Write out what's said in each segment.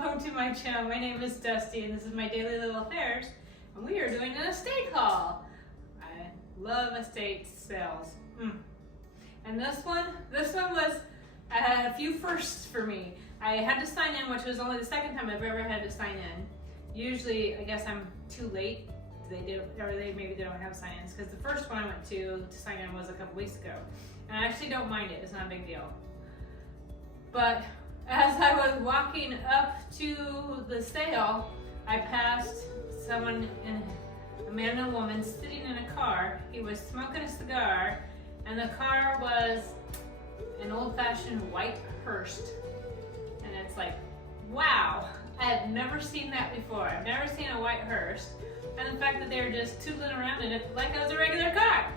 welcome to my channel. My name is Dusty and this is my daily little affairs, and we are doing an estate haul. I love estate sales. And this one was, I had a few firsts for me. I had to sign in, which was only the second time I've ever had to sign in. Usually, I guess I'm too late. Maybe they don't have sign-ins, because the first one I went to sign in was a couple weeks ago. And I actually don't mind it, it's not a big deal. But as I was walking up to the sale, I passed someone, a man and a woman, sitting in a car. He was smoking a cigar, and the car was an old-fashioned white Hearse. And it's like, wow, I had never seen that before. I've never seen a white Hearse. And the fact that they were just tootling around in it like it was a regular car.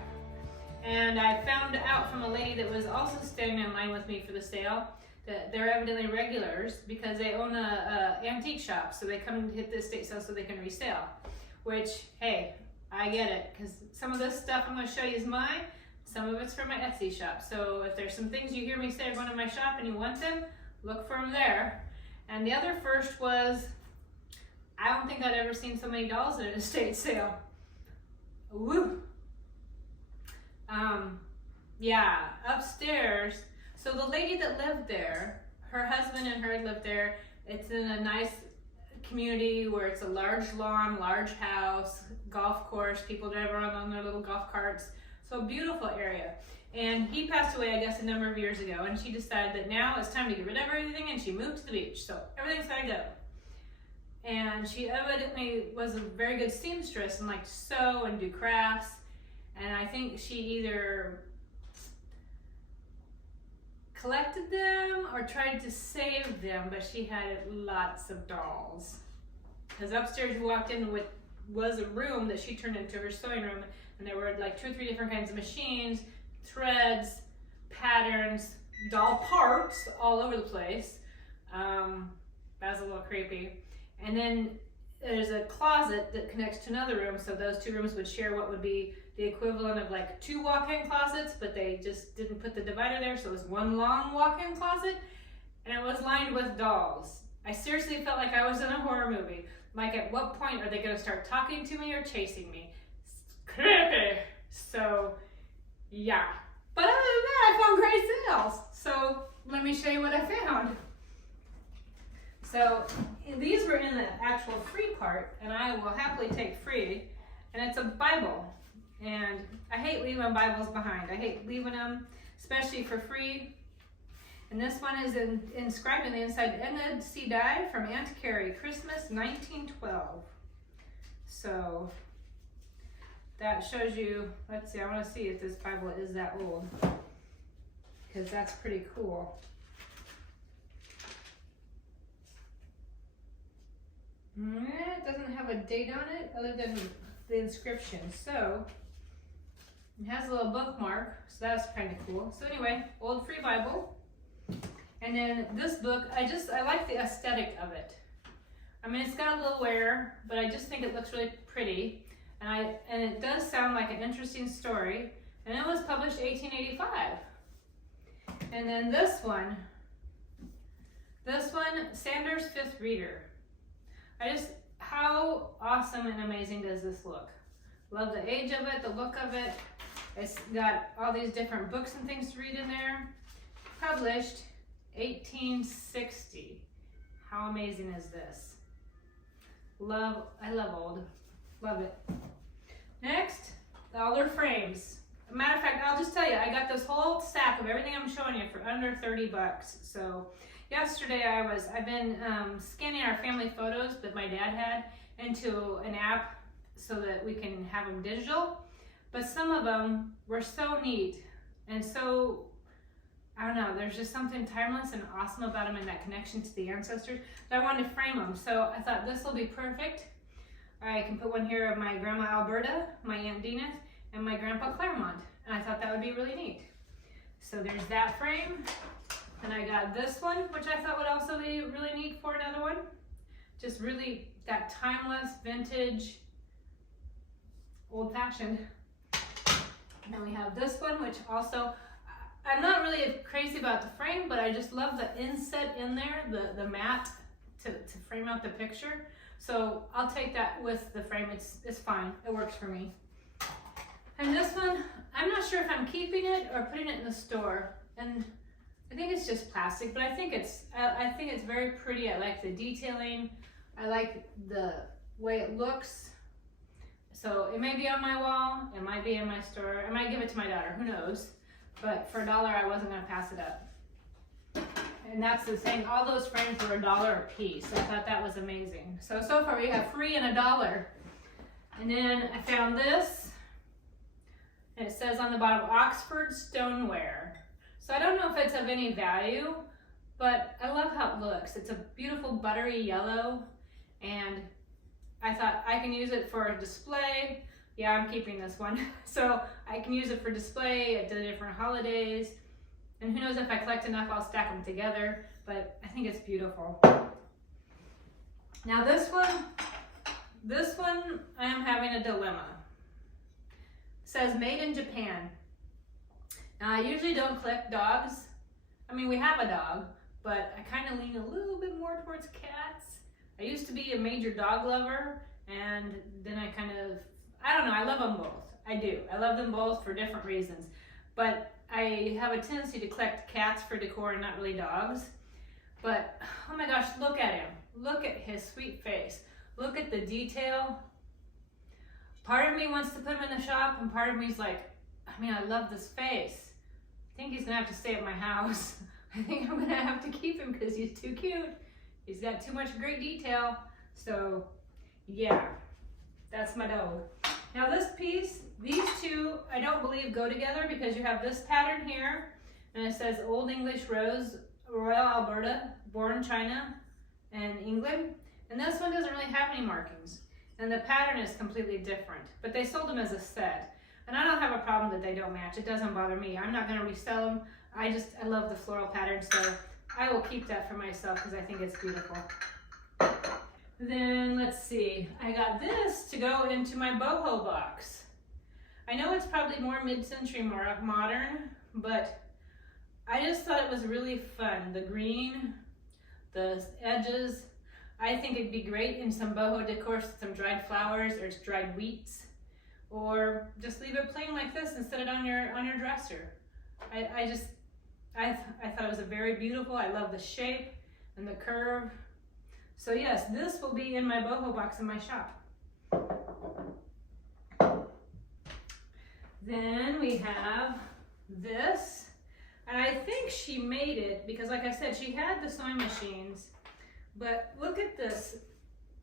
And I found out from a lady that was also standing in line with me for the sale that they're evidently regulars because they own a antique shop, so they come and hit the estate sale so they can resell. Which, hey, I get it, because some of this stuff I'm going to show you is mine, some of it's from my Etsy shop. So if there's some things you hear me say are going to my shop and you want them, look for them there. And the other first was, I don't think I'd ever seen so many dolls at an estate sale. Woo! Yeah, upstairs. So the lady that lived there, her husband and her lived there. It's in a nice community where it's a large lawn, large house, golf course. People drive around on their little golf carts. So a beautiful area. And he passed away, I guess, a number of years ago. And she decided that now it's time to get rid of everything, and she moved to the beach. So everything's gotta go. And she evidently was a very good seamstress and liked to sew and do crafts. And I think she either collected them or tried to save them, but she had lots of dolls. Because upstairs you walked in with was a room that she turned into her sewing room, and there were like 2 or 3 different kinds of machines, threads, patterns, doll parts all over the place. That was a little creepy. And then there's a closet that connects to another room, so those 2 rooms would share what would be the equivalent of like 2 walk-in closets, but they just didn't put the divider there, so it was 1 long walk-in closet, and it was lined with dolls. I seriously felt like I was in a horror movie. Like, at what point are they gonna start talking to me or chasing me? It's creepy. So, yeah. But other than that, I found great sales. So, let me show you what I found. So, these were in the actual free part, and I will happily take free, and it's a Bible. And I hate leaving Bibles behind. I hate leaving them, especially for free. And this one is inscribed on the inside, Enid C. Die from Aunt Carrie, Christmas 1912. So that shows you, let's see, I want to see if this Bible is that old, because that's pretty cool. It doesn't have a date on it other than the inscription. So it has a little bookmark, so that's kind of cool. So anyway, old free Bible. And then this book, I like the aesthetic of it. I mean, it's got a little wear, but I just think it looks really pretty. And it does sound like an interesting story. And it was published 1885. And then this one, Sanders' Fifth Reader. How awesome and amazing does this look? Love the age of it, the look of it. It's got all these different books and things to read in there. Published 1860. How amazing is this? I love old. Love it. Next, all their frames. Matter of fact, I'll just tell you, I got this whole stack of everything I'm showing you for under 30 bucks. So yesterday I've been scanning our family photos that my dad had into an app so that we can have them digital. But some of them were so neat and so, I don't know, there's just something timeless and awesome about them and that connection to the ancestors that I wanted to frame them. So I thought this will be perfect. I can put one here of my grandma Alberta, my Aunt Dina, and my grandpa Claremont. And I thought that would be really neat. So there's that frame. And I got this one, which I thought would also be really neat for another one. Just really that timeless, vintage, old-fashioned. And then we have this one, which also, I'm not really crazy about the frame, but I just love the inset in there, the matte to frame out the picture. So I'll take that with the frame. It's fine. It works for me. And this one, I'm not sure if I'm keeping it or putting it in the store. And I think it's just plastic, but I think it's very pretty. I like the detailing. I like the way it looks. So it may be on my wall, it might be in my store. I might give it to my daughter, who knows? But for $1, I wasn't gonna pass it up. And that's the thing, all those frames were $1 a piece. I thought that was amazing. So far we have free and $1. And then I found this, and it says on the bottom, Oxford stoneware. So I don't know if it's of any value, but I love how it looks. It's a beautiful buttery yellow, and I thought I can use it for a display. Yeah, I'm keeping this one. So I can use it for display at the different holidays. And who knows, if I collect enough, I'll stack them together, but I think it's beautiful. Now this one, I am having a dilemma. It says made in Japan. Now I usually don't collect dogs. I mean, we have a dog, but I kind of lean a little bit more towards cats. I used to be a major dog lover, and then I don't know, I love them both. I do. I love them both for different reasons. But I have a tendency to collect cats for decor and not really dogs. But, oh my gosh, look at him. Look at his sweet face. Look at the detail. Part of me wants to put him in the shop, and part of me is like, I mean, I love this face. I think he's gonna have to stay at my house. I think I'm gonna have to keep him because he's too cute. He's got too much great detail. So, yeah, that's my dog. Now this piece, these two, I don't believe go together because you have this pattern here, and it says Old English Rose, Royal Alberta, born China and England. And this one doesn't really have any markings. And the pattern is completely different, but they sold them as a set. And I don't have a problem that they don't match. It doesn't bother me. I'm not gonna resell them. I love the floral pattern, so I will keep that for myself because I think it's beautiful. Then let's see, I got this to go into my boho box. I know it's probably more mid-century, more modern, but I just thought it was really fun. The green, the edges, I think it'd be great in some boho decor, some dried flowers or dried wheats, or just leave it plain like this and set it on your dresser. I thought it was a very beautiful. I love the shape and the curve. So yes, this will be in my boho box in my shop. Then we have this, and I think she made it because, like I said, she had the sewing machines, but look at this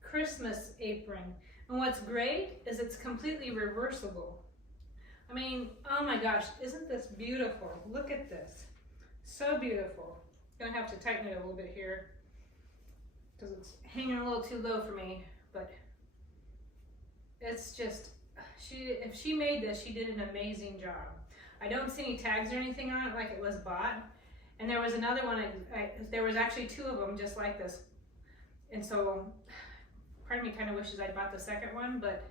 Christmas apron. And what's great is it's completely reversible. I mean, oh my gosh, isn't this beautiful? Look at this. So beautiful. Gonna have to tighten it a little bit here because it's hanging a little too low for me, but it's just, if she made this, she did an amazing job. I don't see any tags or anything on it like it was bought. And there was another one, there was actually two of them just like this. And so part of me kind of wishes I'd bought the second one, but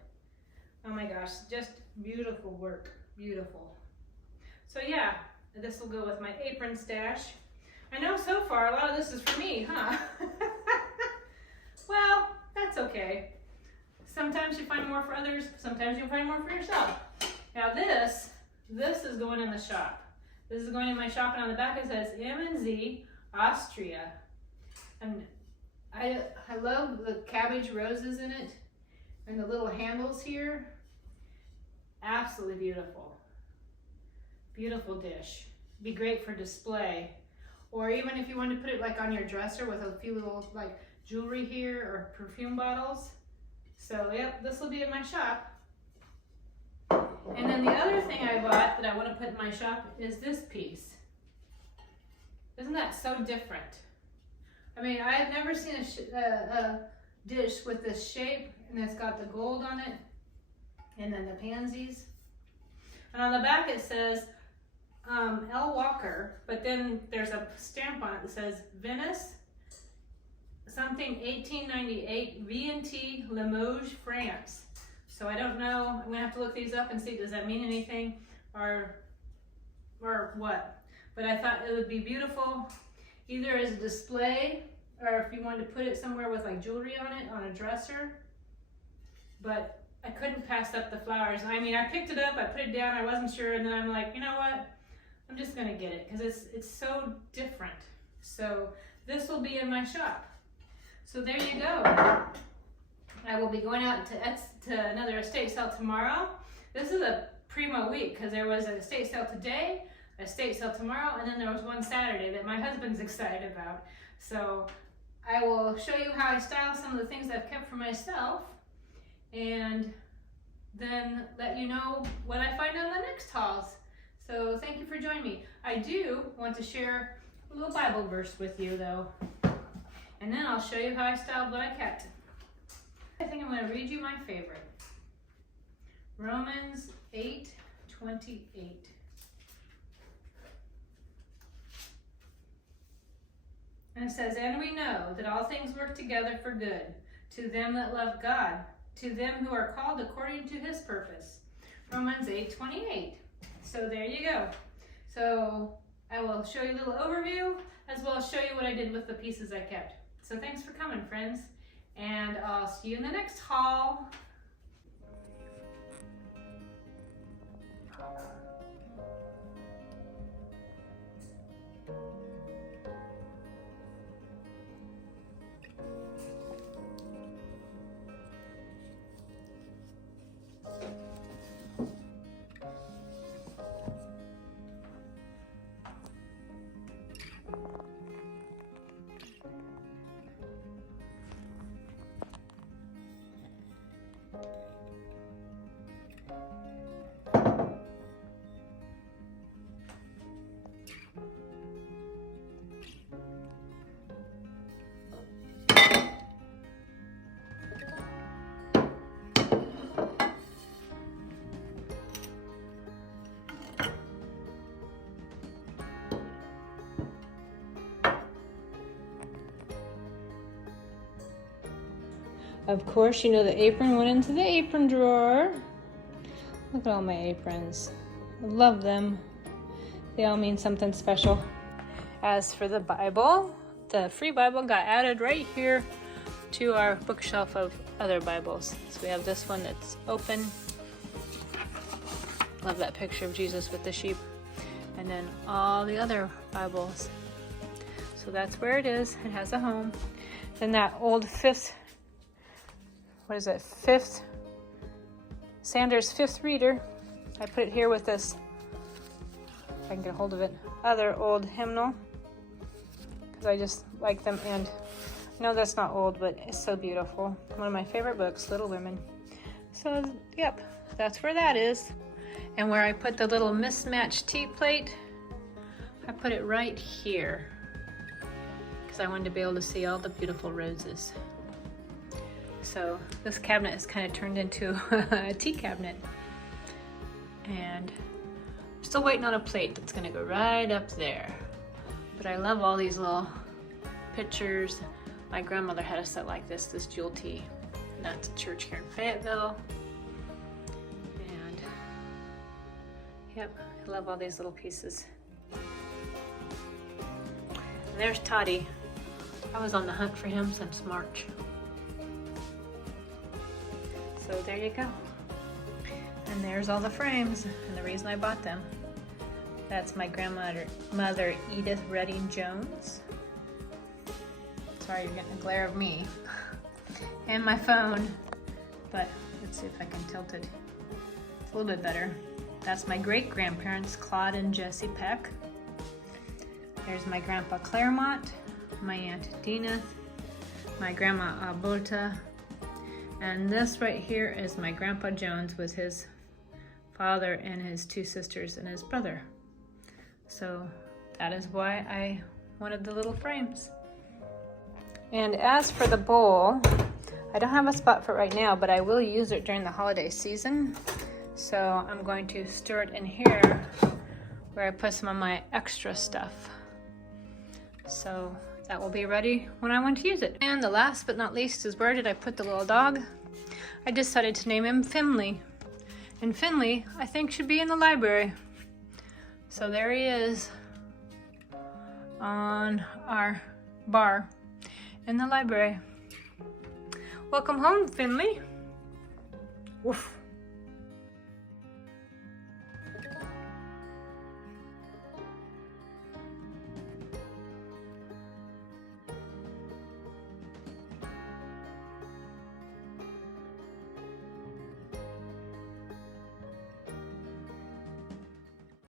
oh my gosh, just beautiful work, beautiful. So yeah, this will go with my apron stash. I know so far a lot of this is for me, huh? Well, that's okay. Sometimes you find more for others, sometimes you'll find more for yourself. Now this is going in the shop. This is going in my shop, and on the back it says M&Z Austria. And I love the cabbage roses in it and the little handles here. Absolutely beautiful. Beautiful dish. Be great for display. Or even if you want to put it like on your dresser with a few little like jewelry here or perfume bottles. So yep, this will be in my shop. And then the other thing I bought that I want to put in my shop is this piece. Isn't that so different? I mean, I've never seen a dish with this shape, and it's got the gold on it, and then the pansies. And on the back it says L. Walker, but then there's a stamp on it that says Venice, something 1898, V&T, Limoges, France. So I don't know, I'm gonna have to look these up and see, does that mean anything or what? But I thought it would be beautiful either as a display or if you wanted to put it somewhere with like jewelry on it, on a dresser. But I couldn't pass up the flowers. I mean, I picked it up, I put it down, I wasn't sure, and then I'm like, you know what? I'm just gonna get it because it's so different. So this will be in my shop. So there you go. I will be going out to another estate sale tomorrow. This is a primo week because there was an estate sale today, a estate sale tomorrow, and then there was one Saturday that my husband's excited about. So I will show you how I style some of the things I've kept for myself, and then let you know what I find on the next hauls. So thank you for joining me. I do want to share a little Bible verse with you though, and then I'll show you how I styled what I kept. I think I'm going to read you my favorite. Romans 8:28. And it says, and we know that all things work together for good, to them that love God, to them who are called according to his purpose. Romans 8:28. So there you go. So I will show you a little overview, as well as show you what I did with the pieces I kept. So thanks for coming, friends. And I'll see you in the next haul. Of course, you know the apron went into the apron drawer. Look at all my aprons. I love them. They all mean something special. As for the Bible, the free Bible got added right here to our bookshelf of other Bibles. So we have this one that's open. Love that picture of Jesus with the sheep. And then all the other Bibles. So that's where it is. It has a home. Then that old Sanders fifth reader. I put it here with this, if I can get a hold of it, other old hymnal, because I just like them. And no, that's not old, but it's so beautiful. One of my favorite books, Little Women. So yep, that's where that is. And where I put the little mismatched tea plate, I put it right here because I wanted to be able to see all the beautiful roses. So this cabinet is kind of turned into a tea cabinet. And I'm still waiting on a plate that's gonna go right up there. But I love all these little pictures. My grandmother had a set like this jewel tea. And that's a church here in Fayetteville. And yep, I love all these little pieces. And there's Toddy. I was on the hunt for him since March. So there you go. And there's all the frames and the reason I bought them. That's my grandmother Edith Redding Jones. Sorry, you're getting a glare of me. And my phone, but let's see if I can tilt it. It's a little bit better. That's my great-grandparents, Claude and Jessie Peck. There's my grandpa Claremont, my aunt Dina, my grandma Alberta, and this right here is my grandpa Jones with his father and his two sisters and his brother. So that is why I wanted the little frames. And as for the bowl, I don't have a spot for it right now, but I will use it during the holiday season. So I'm going to stir it in here where I put some of my extra stuff. So that will be ready when I want to use it. And the last but not least is, where did I put the little dog? I decided to name him Finley. And Finley, I think, should be in the library. So there he is on our bar. in the library. Welcome home, Finley. Woof.